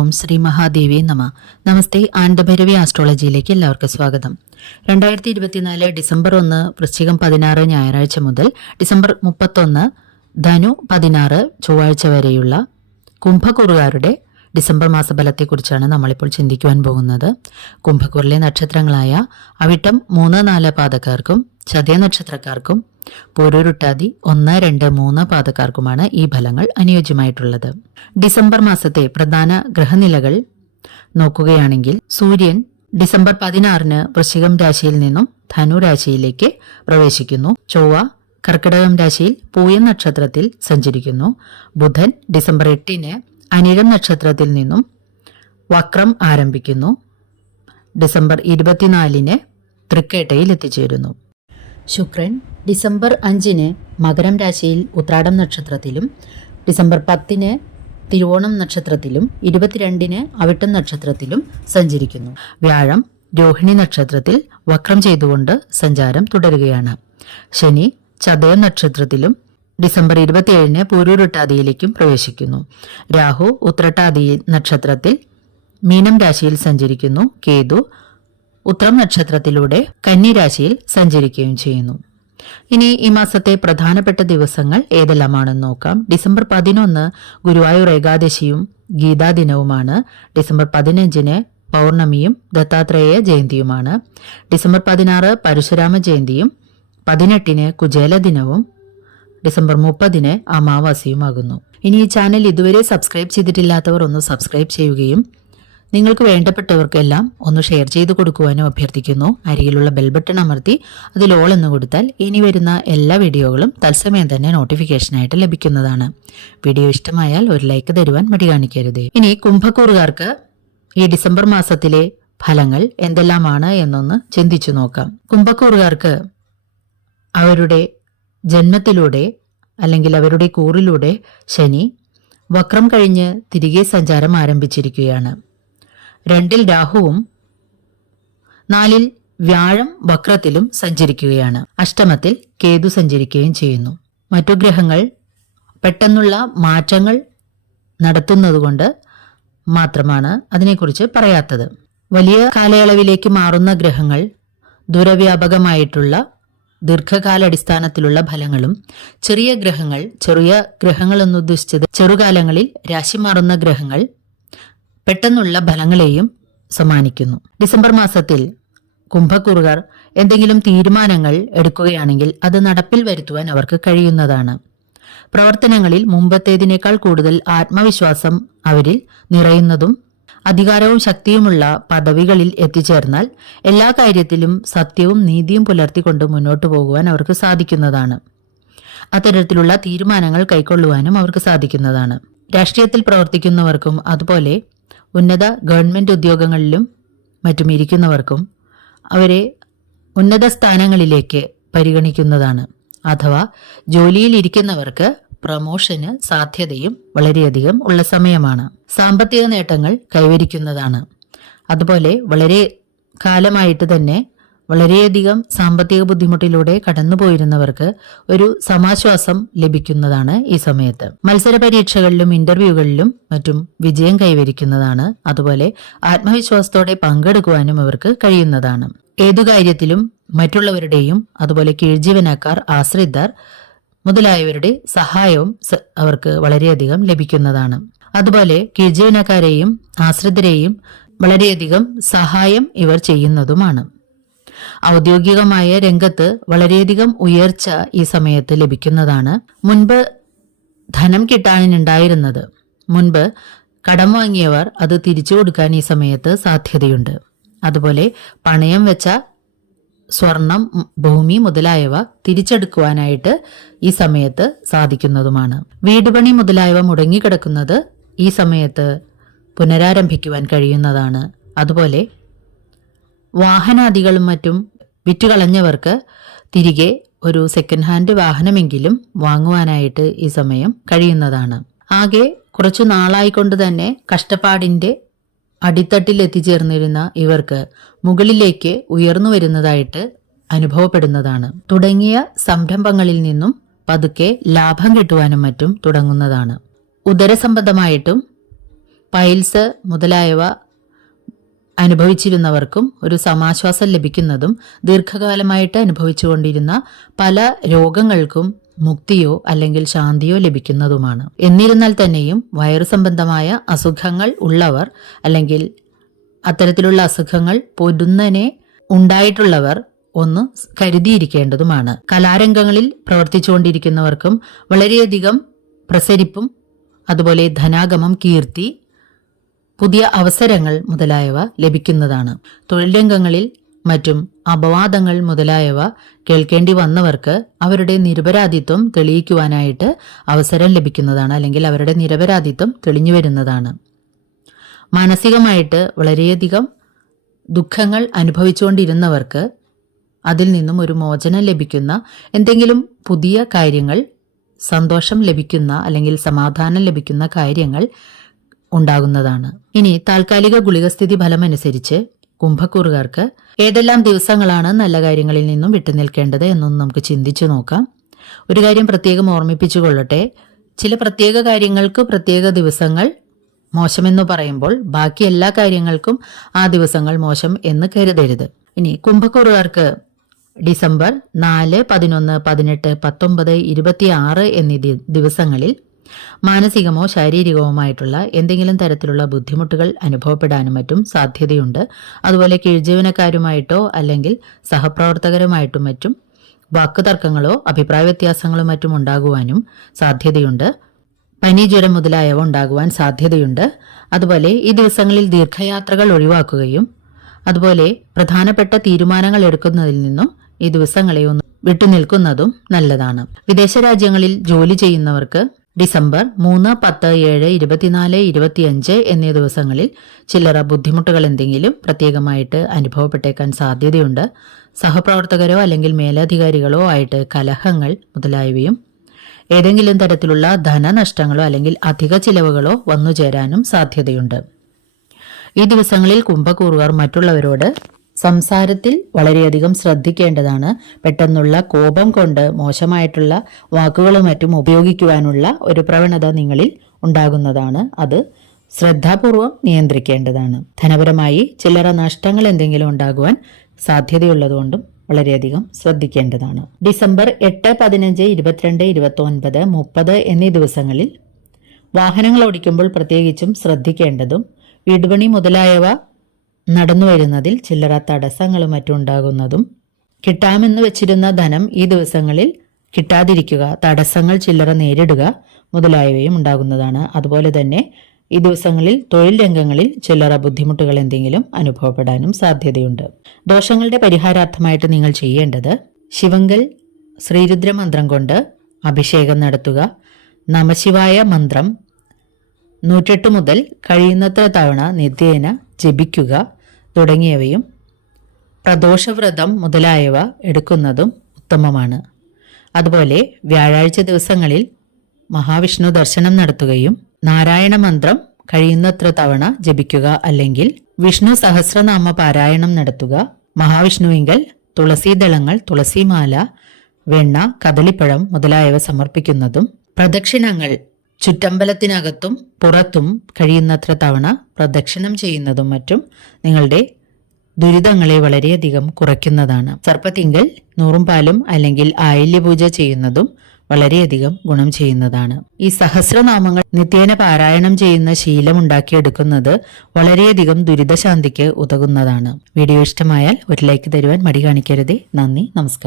ഓം ശ്രീ മഹാദേവി നമ. നമസ്തേ ആനന്ദഭൈരവി ആസ്ട്രോളജിയിലേക്ക് എല്ലാവർക്കും സ്വാഗതം. രണ്ടായിരത്തി ഇരുപത്തിനാല് ഡിസംബർ ഒന്ന് വൃശ്ചികം പതിനാറ് ഞായറാഴ്ച മുതൽ ഡിസംബർ മുപ്പത്തൊന്ന് ധനു പതിനാറ് ചൊവ്വാഴ്ച വരെയുള്ള കുംഭക്കുറുകാരുടെ ഡിസംബർ മാസഫലത്തെക്കുറിച്ചാണ് നമ്മളിപ്പോൾ ചിന്തിക്കുവാൻ പോകുന്നത്. കുംഭക്കുറിലെ നക്ഷത്രങ്ങളായ അവിട്ടം മൂന്ന് നാല് പാതക്കാർക്കും ചതയ നക്ഷത്രക്കാർക്കും പൂരൂരുട്ടാതി ഒന്ന് രണ്ട് മൂന്ന് പാതക്കാർക്കുമാണ് ഈ ഫലങ്ങൾ അനുയോജ്യമായിട്ടുള്ളത്. ഡിസംബർ മാസത്തെ പ്രധാന ഗ്രഹനിലകൾ നോക്കുകയാണെങ്കിൽ സൂര്യൻ ഡിസംബർ പതിനാറിന് വൃശ്ചികം രാശിയിൽ നിന്നും ധനു രാശിയിലേക്ക് പ്രവേശിക്കുന്നു. ചൊവ്വ കർക്കിടകം രാശിയിൽ പൂയൻ നക്ഷത്രത്തിൽ സഞ്ചരിക്കുന്നു. ബുധൻ ഡിസംബർ എട്ടിന് അനിഴം നക്ഷത്രത്തിൽ നിന്നും വക്രം ആരംഭിക്കുന്നു. ഡിസംബർ ഇരുപത്തിനാലിന് തൃക്കേട്ടയിൽ എത്തിച്ചേരുന്നു. ശുക്രൻ ഡിസംബർ അഞ്ചിന് മകരം രാശിയിൽ ഉത്രാടം നക്ഷത്രത്തിലും ഡിസംബർ പത്തിന് തിരുവോണം നക്ഷത്രത്തിലും ഇരുപത്തിരണ്ടിന് അവിട്ടം നക്ഷത്രത്തിലും സഞ്ചരിക്കുന്നു. വ്യാഴം രോഹിണി നക്ഷത്രത്തിൽ വക്രം ചെയ്തുകൊണ്ട് സഞ്ചാരം തുടരുകയാണ്. ശനി ചതയ നക്ഷത്രത്തിലും ഡിസംബർ ഇരുപത്തിയേഴിന് പൂരൂരുട്ടാതിയിലേക്കും പ്രവേശിക്കുന്നു. രാഹു ഉത്രട്ടാതി നക്ഷത്രത്തിൽ മീനം രാശിയിൽ സഞ്ചരിക്കുന്നു. കേതു ഉത്രം നക്ഷത്രത്തിലൂടെ കന്നിരാശിയിൽ സഞ്ചരിക്കുകയും ചെയ്യുന്നു. ഇനി ഈ മാസത്തെ പ്രധാനപ്പെട്ട ദിവസങ്ങൾ ഏതെല്ലാമാണെന്ന് നോക്കാം. ഡിസംബർ പതിനൊന്ന് ഗുരുവായൂർ ഏകാദശിയും ഗീതാ ദിനവുമാണ് ഡിസംബർ പതിനഞ്ചിന് പൗർണമിയും ദത്താത്രേയ ജയന്തിയുമാണ്. ഡിസംബർ പതിനാറ് പരശുരാമ ജയന്തിയും പതിനെട്ടിന് കുചേല ദിനവും ഡിസംബർ മുപ്പതിന് അമാവാസിയുമാകുന്നു. ഇനി ഈ ചാനൽ ഇതുവരെ സബ്സ്ക്രൈബ് ചെയ്തിട്ടില്ലാത്തവർ ഒന്ന് സബ്സ്ക്രൈബ് ചെയ്യുകയും നിങ്ങൾക്ക് വേണ്ടപ്പെട്ടവർക്കെല്ലാം ഒന്ന് ഷെയർ ചെയ്ത് കൊടുക്കുവാനും അഭ്യർത്ഥിക്കുന്നു. അരികിലുള്ള ബെൽ ബട്ടൺ അമർത്തി അതിൽ ഓൾ എന്ന് കൊടുത്താൽ ഇനി വരുന്ന എല്ലാ വീഡിയോകളും തത്സമയം തന്നെ നോട്ടിഫിക്കേഷനായിട്ട് ലഭിക്കുന്നതാണ്. വീഡിയോ ഇഷ്ടമായാൽ ഒരു ലൈക്ക് തരുവാൻ മടി കാണിക്കരുത്. ഇനി കുംഭക്കൂറുകാർക്ക് ഈ ഡിസംബർ മാസത്തിലെ ഫലങ്ങൾ എന്തെല്ലാമാണ് എന്നൊന്ന് ചിന്തിച്ചു നോക്കാം. കുംഭക്കൂറുകാർക്ക് അവരുടെ ജന്മത്തിലൂടെ അല്ലെങ്കിൽ അവരുടെ കൂറിലൂടെ ശനി വക്രം കഴിഞ്ഞ് തിരികെ സഞ്ചാരം ആരംഭിച്ചിരിക്കുകയാണ്. രണ്ടിൽ രാഹുവും നാലിൽ വ്യാഴം വക്രത്തിലും സഞ്ചരിക്കുകയാണ്. അഷ്ടമത്തിൽ കേതു സഞ്ചരിക്കുകയും ചെയ്യുന്നു. മറ്റു ഗ്രഹങ്ങൾ പെട്ടെന്നുള്ള മാറ്റങ്ങൾ നടത്തുന്നതുകൊണ്ട് മാത്രമാണ് അതിനെക്കുറിച്ച് പറയാത്തത്. വലിയ കാലയളവിലേക്ക് മാറുന്ന ഗ്രഹങ്ങൾ ദുരവ്യാപകമായിട്ടുള്ള ദീർഘകാലാടിസ്ഥാനത്തിലുള്ള ഫലങ്ങളും ചെറിയ ഗ്രഹങ്ങൾ ചെറിയ ഗ്രഹങ്ങൾ എന്നുദ്ദേശിച്ചത് ചെറുകാലങ്ങളിൽ രാശി മാറുന്ന ഗ്രഹങ്ങൾ പെട്ടെന്നുള്ള ഫലങ്ങളെയും സമ്മാനിക്കുന്നു. ഡിസംബർ മാസത്തിൽ കുംഭക്കുറുകാർ എന്തെങ്കിലും തീരുമാനങ്ങൾ എടുക്കുകയാണെങ്കിൽ അത് നടപ്പിൽ വരുത്തുവാൻ അവർക്ക് കഴിയുന്നതാണ്. പ്രവർത്തനങ്ങളിൽ മുമ്പത്തേതിനേക്കാൾ കൂടുതൽ ആത്മവിശ്വാസം അവരിൽ നിറയുന്നതും അധികാരവും ശക്തിയുമുള്ള പദവികളിൽ എത്തിച്ചേർന്നാൽ എല്ലാ കാര്യത്തിലും സത്യവും നീതിയും പുലർത്തിക്കൊണ്ട് മുന്നോട്ടു പോകുവാൻ അവർക്ക് സാധിക്കുന്നതാണ്. അത്തരത്തിലുള്ള തീരുമാനങ്ങൾ കൈക്കൊള്ളുവാനും അവർക്ക് സാധിക്കുന്നതാണ്. രാഷ്ട്രീയത്തിൽ പ്രവർത്തിക്കുന്നവർക്കും അതുപോലെ ഉന്നത ഗവൺമെന്റ് ഉദ്യോഗങ്ങളിലും മറ്റും ഇരിക്കുന്നവർക്കും അവരെ ഉന്നത സ്ഥാനങ്ങളിലേക്ക് പരിഗണിക്കുന്നതാണ്. അഥവാ ജോലിയിൽ ഇരിക്കുന്നവർക്ക് പ്രമോഷന് സാധ്യതയും വളരെയധികം ഉള്ള സമയമാണ്. സാമ്പത്തിക നേട്ടങ്ങൾ കൈവരിക്കുന്നതാണ്. അതുപോലെ വളരെ കാലമായിട്ട് തന്നെ വളരെയധികം സാമ്പത്തിക ബുദ്ധിമുട്ടിലൂടെ കടന്നുപോയിരുന്നവർക്ക് ഒരു സമാശ്വാസം ലഭിക്കുന്നതാണ് ഈ സമയത്ത്. മത്സര പരീക്ഷകളിലും ഇന്റർവ്യൂകളിലും മറ്റും വിജയം കൈവരിക്കുന്നതാണ്. അതുപോലെ ആത്മവിശ്വാസത്തോടെ പങ്കെടുക്കുവാനും അവർക്ക് കഴിയുന്നതാണ്. ഏതു കാര്യത്തിലും മറ്റുള്ളവരുടെയും അതുപോലെ കീഴ്ജീവനക്കാർ ആശ്രിതർ മുതലായവരുടെ സഹായവും അവർക്ക് വളരെയധികം ലഭിക്കുന്നതാണ്. അതുപോലെ കീഴ്ജീവനക്കാരെയും ആശ്രിതരെയും വളരെയധികം സഹായം ഇവർ ചെയ്യുന്നതുമാണ്. ഔദ്യോഗികമായ രംഗത്ത് വളരെയധികം ഉയർച്ച ഈ സമയത്ത് ലഭിക്കുന്നതാണ്. മുൻപ് ധനം കിട്ടാനുണ്ടായിരുന്നത്. മുൻപ് കടം വാങ്ങിയവർ അത് തിരിച്ചു കൊടുക്കാൻ ഈ സമയത്ത് സാധ്യതയുണ്ട്. അതുപോലെ പണയം വെച്ച സ്വർണം ഭൂമി മുതലായവ തിരിച്ചെടുക്കുവാനായിട്ട് ഈ സമയത്ത് സാധിക്കുന്നതുമാണ്. വീടുപണി മുതലായവ മുടങ്ങിക്കിടക്കുന്നത് ഈ സമയത്ത് പുനരാരംഭിക്കുവാൻ കഴിയുന്നതാണ്. അതുപോലെ വാഹനാദികളും മറ്റും വിറ്റുകളഞ്ഞവർക്ക് തിരികെ ഒരു സെക്കൻഡ് ഹാൻഡ് വാഹനമെങ്കിലും വാങ്ങുവാനായിട്ട് ഈ സമയം കഴിയുന്നതാണ്. ആകെ കുറച്ചു നാളായിക്കൊണ്ട് തന്നെ കഷ്ടപ്പാടിന്റെ അടിത്തട്ടിൽ എത്തിച്ചേർന്നിരുന്ന ഇവർക്ക് മുകളിലേക്ക് ഉയർന്നു വരുന്നതായിട്ട് അനുഭവപ്പെടുന്നതാണ്. തുടങ്ങിയ സംരംഭങ്ങളിൽ നിന്നും പതുക്കെ ലാഭം കിട്ടുവാനും മറ്റും തുടങ്ങുന്നതാണ്. ഉദരസംബന്ധമായിട്ടും പൈൽസ് മുതലായവ അനുഭവിച്ചിരുന്നവർക്കും ഒരു സമാശ്വാസം ലഭിക്കുന്നതും ദീർഘകാലമായിട്ട് അനുഭവിച്ചുകൊണ്ടിരുന്ന പല രോഗങ്ങൾക്കും മുക്തിയോ അല്ലെങ്കിൽ ശാന്തിയോ ലഭിക്കുന്നതുമാണ്. എന്നിരുന്നാൽ തന്നെയും വയറു സംബന്ധമായ അസുഖങ്ങൾ ഉള്ളവർ അല്ലെങ്കിൽ അത്തരത്തിലുള്ള അസുഖങ്ങൾ പൊരുന്നനെ ഉണ്ടായിട്ടുള്ളവർ ഒന്ന് കരുതിയിരിക്കേണ്ടതുമാണ്. കലാരംഗങ്ങളിൽ പ്രവർത്തിച്ചുകൊണ്ടിരിക്കുന്നവർക്കും വളരെയധികം പ്രസരിപ്പും അതുപോലെ ധനാഗമം കീർത്തി പുതിയ അവസരങ്ങൾ മുതലായവ ലഭിക്കുന്നതാണ്. തൊഴിൽ രംഗങ്ങളിൽ മറ്റും അപവാദങ്ങൾ മുതലായവ കേൾക്കേണ്ടി വന്നവർക്ക് അവരുടെ നിരപരാധിത്വം തെളിയിക്കുവാനായിട്ട് അവസരം ലഭിക്കുന്നതാണ് അല്ലെങ്കിൽ അവരുടെ നിരപരാധിത്വം തെളിഞ്ഞു വരുന്നതാണ്. മാനസികമായിട്ട് വളരെയധികം ദുഃഖങ്ങൾ അനുഭവിച്ചുകൊണ്ടിരുന്നവർക്ക് അതിൽ നിന്നും ഒരു മോചനം ലഭിക്കുന്ന എന്തെങ്കിലും പുതിയ കാര്യങ്ങൾ സന്തോഷം ലഭിക്കുന്ന അല്ലെങ്കിൽ സമാധാനം ലഭിക്കുന്ന കാര്യങ്ങൾ ഉണ്ടാകുന്നതാണ്. ഇനി താൽക്കാലിക ഗുളികസ്ഥിതി ഫലമനുസരിച്ച് കുംഭക്കൂറുകാർക്ക് ഏതെല്ലാം ദിവസങ്ങളാണ് നല്ല കാര്യങ്ങളിൽ നിന്നും വിട്ടുനിൽക്കേണ്ടത് എന്നൊന്ന് നമുക്ക് ചിന്തിച്ചു നോക്കാം. ഒരു കാര്യം പ്രത്യേകം ഓർമ്മിപ്പിച്ചു കൊള്ളട്ടെ. ചില പ്രത്യേക കാര്യങ്ങൾക്ക് പ്രത്യേക ദിവസങ്ങൾ മോശമെന്ന് പറയുമ്പോൾ ബാക്കി എല്ലാ കാര്യങ്ങൾക്കും ആ ദിവസങ്ങൾ മോശം എന്ന് കരുതരുത്. ഇനി കുംഭക്കൂറുകാർക്ക് ഡിസംബർ നാല് പതിനൊന്ന് പതിനെട്ട് പത്തൊമ്പത് ഇരുപത്തിയാറ് എന്നീ ദിവസങ്ങളിൽ മാനസികമോ ശാരീരികവുമായിട്ടുള്ള എന്തെങ്കിലും തരത്തിലുള്ള ബുദ്ധിമുട്ടുകൾ അനുഭവപ്പെടാനും മറ്റും സാധ്യതയുണ്ട്. അതുപോലെ കീഴ്ജീവനക്കാരുമായിട്ടോ അല്ലെങ്കിൽ സഹപ്രവർത്തകരുമായിട്ടും മറ്റും വാക്കുതർക്കങ്ങളോ അഭിപ്രായ വ്യത്യാസങ്ങളോ മറ്റും ഉണ്ടാകുവാനും സാധ്യതയുണ്ട്. പനി ജ്വരം മുതലായവ ഉണ്ടാകുവാൻ സാധ്യതയുണ്ട്. അതുപോലെ ഈ ദിവസങ്ങളിൽ ദീർഘയാത്രകൾ ഒഴിവാക്കുകയും അതുപോലെ പ്രധാനപ്പെട്ട തീരുമാനങ്ങൾ എടുക്കുന്നതിൽ നിന്നും ഈ ദിവസങ്ങളെ ഒന്ന് വിട്ടുനിൽക്കുന്നതും നല്ലതാണ്. വിദേശ രാജ്യങ്ങളിൽ ജോലി ചെയ്യുന്നവർക്ക് ഡിസംബർ മൂന്ന് പത്ത് ഏഴ് ഇരുപത്തിനാല് ഇരുപത്തിയഞ്ച് എന്നീ ദിവസങ്ങളിൽ ചില്ലറ ബുദ്ധിമുട്ടുകൾ എന്തെങ്കിലും പ്രത്യേകമായിട്ട് അനുഭവപ്പെട്ടേക്കാൻ സാധ്യതയുണ്ട്. സഹപ്രവർത്തകരോ അല്ലെങ്കിൽ മേലധികാരികളോ ആയിട്ട് കലഹങ്ങൾ മുതലായവയും ഏതെങ്കിലും തരത്തിലുള്ള ധനനഷ്ടങ്ങളോ അല്ലെങ്കിൽ അധിക ചിലവുകളോ വന്നുചേരാനും സാധ്യതയുണ്ട്. ഈ ദിവസങ്ങളിൽ കുംഭക്കൂറുകാർ മറ്റുള്ളവരോട് സംസാരത്തിൽ വളരെയധികം ശ്രദ്ധിക്കേണ്ടതാണ്. പെട്ടെന്നുള്ള കോപം കൊണ്ട് മോശമായിട്ടുള്ള വാക്കുകളും മറ്റും ഉപയോഗിക്കുവാനുള്ള ഒരു പ്രവണത നിങ്ങളിൽ ഉണ്ടാകുന്നതാണ്. അത് ശ്രദ്ധാപൂർവം നിയന്ത്രിക്കേണ്ടതാണ്. ധനപരമായി ചില്ലറ നഷ്ടങ്ങൾ എന്തെങ്കിലും ഉണ്ടാകുവാൻ സാധ്യതയുള്ളതുകൊണ്ടും വളരെയധികം ശ്രദ്ധിക്കേണ്ടതാണ്. ഡിസംബർ എട്ട് പതിനഞ്ച് ഇരുപത്തിരണ്ട് ഇരുപത്തി ഒൻപത് മുപ്പത് എന്നീ ദിവസങ്ങളിൽ വാഹനങ്ങൾ ഓടിക്കുമ്പോൾ പ്രത്യേകിച്ചും ശ്രദ്ധിക്കേണ്ടതും വീടുപണി മുതലായവ നടന്നു വരുന്നതിൽ ചില്ലറ തടസ്സങ്ങളും മറ്റുണ്ടാകുന്നതും കിട്ടാമെന്ന് വെച്ചിരുന്ന ധനം ഈ ദിവസങ്ങളിൽ കിട്ടാതിരിക്കുക തടസ്സങ്ങൾ ചില്ലറ നേരിടുക മുതലായവയും ഉണ്ടാകുന്നതാണ്. അതുപോലെ തന്നെ ഈ ദിവസങ്ങളിൽ തൊഴിൽ രംഗങ്ങളിൽ ചില്ലറ ബുദ്ധിമുട്ടുകൾ എന്തെങ്കിലും അനുഭവപ്പെടാനും സാധ്യതയുണ്ട്. ദോഷങ്ങളുടെ പരിഹാരാർത്ഥമായിട്ട് നിങ്ങൾ ചെയ്യേണ്ടത് ശിവങ്കൽ ശ്രീരുദ്ര മന്ത്രം കൊണ്ട് അഭിഷേകം നടത്തുക. നമശിവായ മന്ത്രം നൂറ്റെട്ട് മുതൽ കഴിയുന്നത്ര തവണ നിത്യേന ജപിക്കുക. തുടങ്ങിയവയും പ്രദോഷവ്രതം മുതലായവ എടുക്കുന്നതും ഉത്തമമാണ്. അതുപോലെ വ്യാഴാഴ്ച ദിവസങ്ങളിൽ മഹാവിഷ്ണു ദർശനം നടത്തുകയും നാരായണ മന്ത്രം കഴിയുന്നത്ര തവണ ജപിക്കുക അല്ലെങ്കിൽ വിഷ്ണു സഹസ്രനാമ പാരായണം നടത്തുക മഹാവിഷ്ണുവിങ്കൽ തുളസീദളങ്ങൾ തുളസിമാല വെണ്ണ കദളിപ്പഴം മുതലായവ സമർപ്പിക്കുന്നതും പ്രദക്ഷിണങ്ങൾ ചുറ്റമ്പലത്തിനകത്തും പുറത്തും കഴിയുന്നത്ര തവണ പ്രദക്ഷിണം ചെയ്യുന്നതും മറ്റും നിങ്ങളുടെ ദുരിതങ്ങളെ വളരെയധികം കുറയ്ക്കുന്നതാണ്. സർപ്പത്തിങ്കൽ നൂറും പാലും അല്ലെങ്കിൽ ആയില്യപൂജ ചെയ്യുന്നതും വളരെയധികം ഗുണം ചെയ്യുന്നതാണ്. ഈ സഹസ്രനാമങ്ങൾ നിത്യേന പാരായണം ചെയ്യുന്ന ശീലം ഉണ്ടാക്കിയെടുക്കുന്നത് വളരെയധികം ദുരിതശാന്തിക്ക് ഉതകുന്നതാണ്. വീഡിയോ ഇഷ്ടമായാൽ ഒരു ലൈക്ക് തരുവാൻ മടി കാണിക്കരുതേ. നന്ദി നമസ്കാരം.